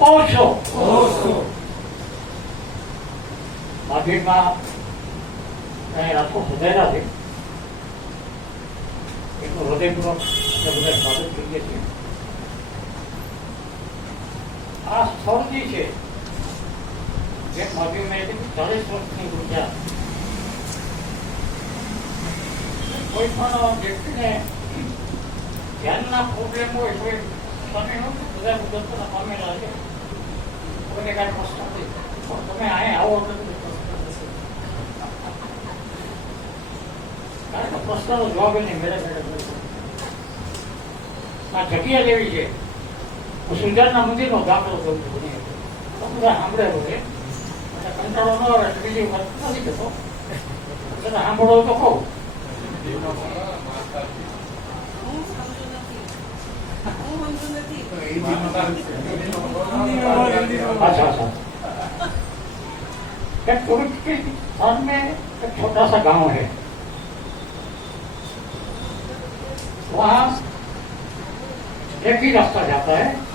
ઓછો માધ્યમમાં કઈ રાખો સુધાર્યા છે એટલું હૃદયપૂર્વક બધા સ્વાગત કરીએ છીએ. આ સ્થળ જે છે જે માધ્યમ 40 વર્ષની ઉર્જા કોઈ પણ વ્યક્તિને ધ્યાનના પ્રોબ્લેમ હોય કોઈ તમે બધા મુદતના પામેલા છે કોઈને કાંઈ પ્રશ્ન નથી પણ તમે અહીંયા આવો કારણ કે પ્રશ્નનો જવાબ એને મેળે આ જગ્યા જેવી છે હું સુંદરના મંદિરનો દાખલો કરું છું બધા સાંભળેલો છે એટલે કંટાળો ન આવે એટલે બીજી વાત નથી કહેતો એટલે સાંભળો તો કહું. में एक छोटा सा गांव है, वहाँ एक ही रास्ता जाता है